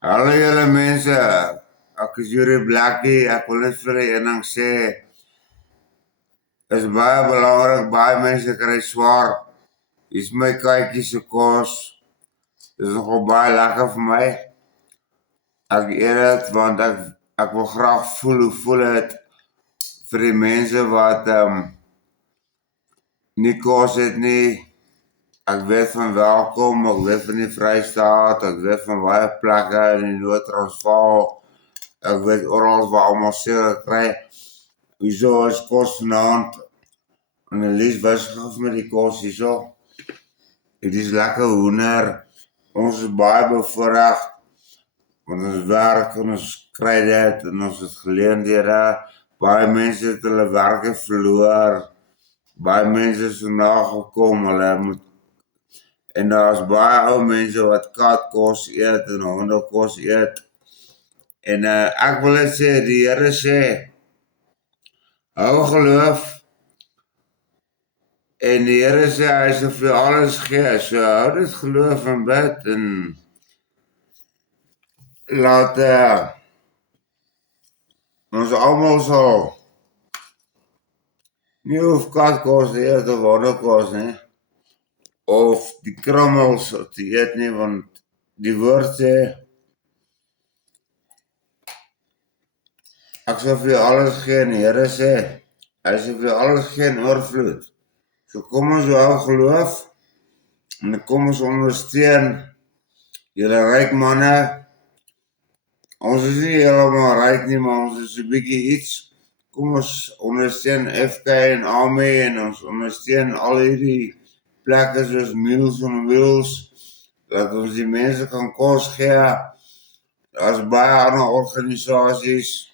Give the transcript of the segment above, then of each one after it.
Hallo julle mense, ek is Yuri Blackie, ek wil net vir die ding sê, is baie belangrik, baie mense kry swaar, hier is my kykie se kos, dit is nogal baie lekker vir my, ek eet het, want ek wil graag voel hoe voel het, vir die mense wat nie kos het nie, ek weet van welkom, ek weet van die Vrystaat, ek weet van baie plekke in die Noord-Transvaal, ek weet oral waar allemaal seer kry, hierso is kos vanaand, en Elise wisgaf met die kos hierso, het is lekker hoender, ons is baie bevoorrecht, want ons werk en ons kry dit, en ons het geleenthede, baie mense het hulle werke verloor, baie mense is vandag gekom, hulle moet, en daar is baie ou mense wat katkos eet, en hondekos eet, en ek wil net sê, die Here sê, hou geloof, en die Here sê, hy sal vir alles gee, so hou dit geloof en bid, en laat ons allemaal sal nie hoef katkos te eet of hondekos nie, of die krummels te eet nie, want die woord sê, ek sal vir jou alles gee, en die Here sê, hy sal vir jou alles gee in oorvloed. So kom ons hou geloof, en kom ons ondersteun, julle ryk manne, ons is nie helemaal ryk nie, maar ons is 'n bietjie iets, kom ons ondersteun FK en AME, en ons ondersteun al hierdie plekke soos Meals on Wheels, dat ons die mense kan kos gee, daar is baie ander organisasies,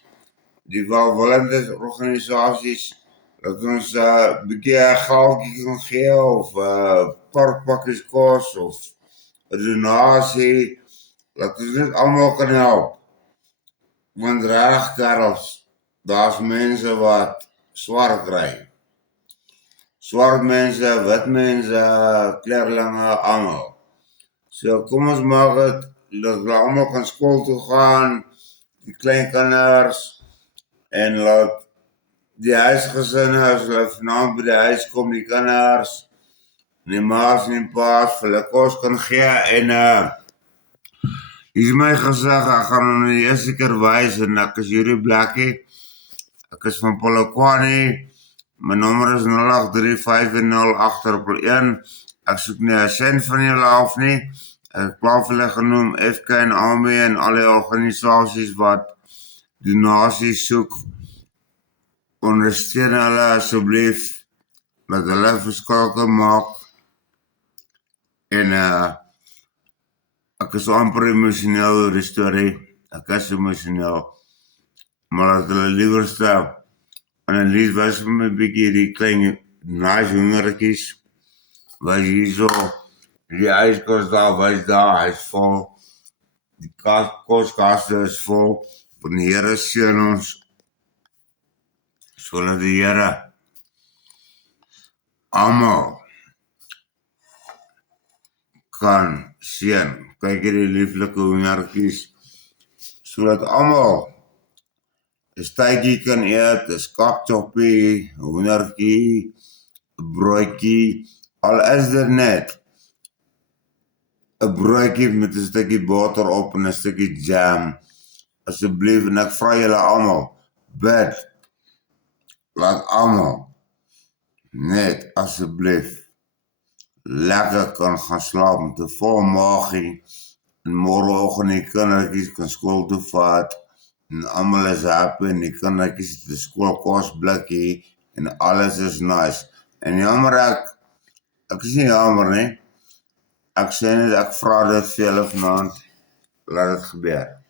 die welwillende organisasies, dat ons bietjie geldjie kan gee, of paar pakkies kos, of 'n donasie, dat ons net allemaal kan help. Want reg kerels, daar's mense wat swaar kry. Swart mense, wit mense, kleurlinge, almal. So kom ons maak het, dat hulle allemaal kan skool toe gaan, die kleinkinders, en laat die huisgesinne, as hulle vanaand by die huis kom, die kinders, en die maas en die paas, vir hulle kos kan gee, en hier is my gesig, ek gaan hom die eerste keer wys, en ek is Yuri Blackie, ek is van Polokwane, my nommer is 083508111, ek soek nie 'n sent van julle af nie, ek het klaar vir julle genoem, FK en AME en al die organisasies wat donasies soek, ondersteun hulle asseblief, dat hulle verskil kan maak, en ek is amper emosioneel oor die storie, ek is emosioneel, maar dat hulle liewerste, en Elise wys vir my bykie die klein nice hongertjies, wys hierso, die ijskast daar, wys daar, hy is vol, die koskaste is vol, van die Here seën ons, sodat die Here almal kan seën. Kyk hierdie lieflike hoendertjies, sodat almal 'n stytjie kan eet, 'n skapchoppie, 'n hoendertjie, 'n broodjie, al is dit net 'n broodjie met 'n stukkie boter op en 'n stukkie jam, asseblief, en ek vra julle almal, bid, laat almal net asseblief lekker kan gaan slaap met 'n vol maagie, en môreoggend die kindertjies kan skool toe vat, en almal is happy, en die kindertjies het 'n skoolkosblikkie, en alles is nice. En jammer ek is nie jammer nie, ek sê net, ek vra dit vir julle vanaand, laat dit gebeur.